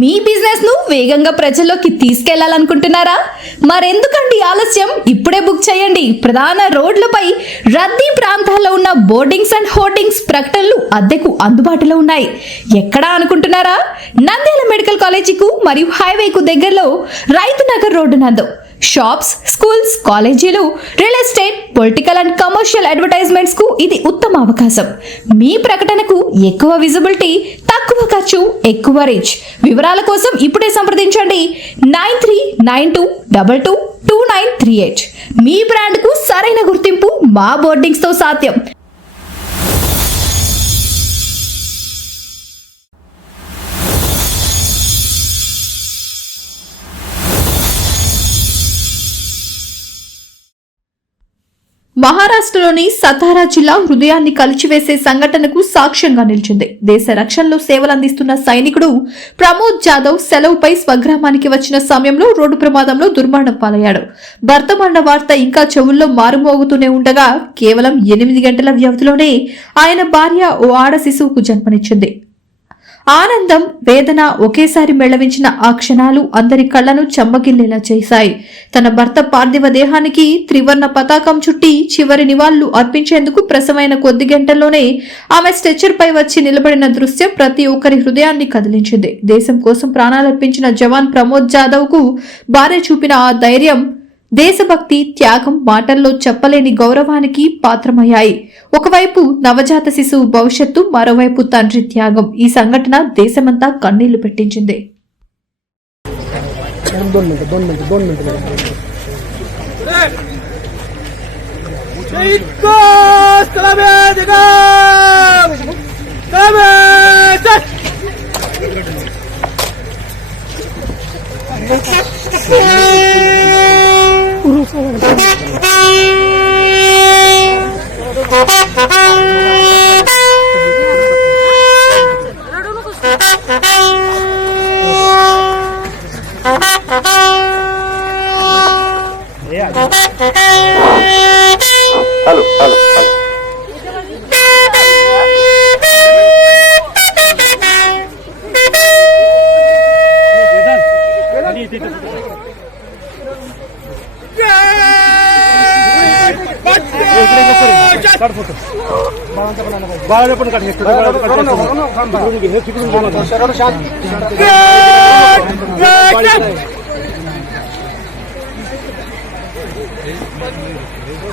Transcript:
మీ బిజినెస్ను వేగంగా ప్రజల్లోకి తీసుకెళ్ళాలనుకుంటున్నారా? మరెందుకండి ఆలస్యం? ఇప్పుడే బుక్ చేయండి. ప్రధాన రోడ్లపై రద్దీ ప్రాంతాల్లో ఉన్న బోర్డింగ్స్ అండ్ హోర్డింగ్స్ ప్రకటనలు అద్దెకు అందుబాటులో ఉన్నాయి. ఎక్కడా అనుకుంటున్నారా? నంద్యాల మెడికల్ కాలేజీకు మరియు హైవేకు దగ్గరలో రైతు నగర్ రోడ్డు నందు షాప్స్ స్కూల్స్ కాలేజీలు real estate political and commercial అడ్వర్టైజ్మెంట్స్కు ఇది ఉత్తమ అవకాశం. మీ ప్రకటనకు ఎక్కువ విజిబిలిటీ తక్కువ ఖర్చు ఎక్కువ రీచ్ వివరాల కోసం ఇప్పుడే సంప్రదించండి. Nine three nine two double two two nine three eight. మీ బ్రాండ్కు సరైన గుర్తింపు మా బోర్డింగ్స్తో సాధ్యం. మహారాష్ట్రలోని సతారా జిల్లా హృదయాన్ని కలిచివేసే సంఘటనకు సాక్ష్యంగా నిలిచింది. దేశ రక్షణలో సేవలందిస్తున్న సైనికుడు ప్రమోద్ జాదవ్ సెలవుపై స్వగ్రామానికి వచ్చిన సమయంలో రోడ్డు ప్రమాదంలో దుర్మరణం పాలయ్యాడు. భర్త మరణ వార్త ఇంకా చెవుల్లో మారుమోగుతూనే ఉండగా కేవలం ఎనిమిది గంటల వ్యవధిలోనే ఆయన భార్య ఓ ఆడ శిశువుకు జన్మనిచ్చింది. ఆనందం వేదన ఒకేసారి మెళవించిన ఆ క్షణాలు అందరి కళ్ళను చెమ్మగిల్లేలా చేశాయి. తన భర్త పార్థివ దేహానికి త్రివర్ణ పతాకం చుట్టి చివరి నివాళులు అర్పించేందుకు ప్రసవైన కొద్ది గంటల్లోనే ఆమె స్ట్రెచర్ పై వచ్చి నిలబడిన దృశ్యం ప్రతి ఒక్కరి హృదయాన్ని కదిలించింది. దేశం కోసం ప్రాణాలర్పించిన జవాన్ ప్రమోద్ జాదవ్కు భార్య చూపిన ఆ ధైర్యం దేశభక్తి త్యాగం మాటల్లో చెప్పలేని గౌరవానికి పాత్రమయ్యాయి ఒకవైపు నవజాత శిశువు భవిష్యత్తు మరోవైపు తండ్రి త్యాగం ఈ సంఘటన దేశమంతా కన్నీళ్ళు పెట్టించింది Yeah. Halo, halo, halo. काढ फोटो बाळाला पण काढ हे तिकडून घे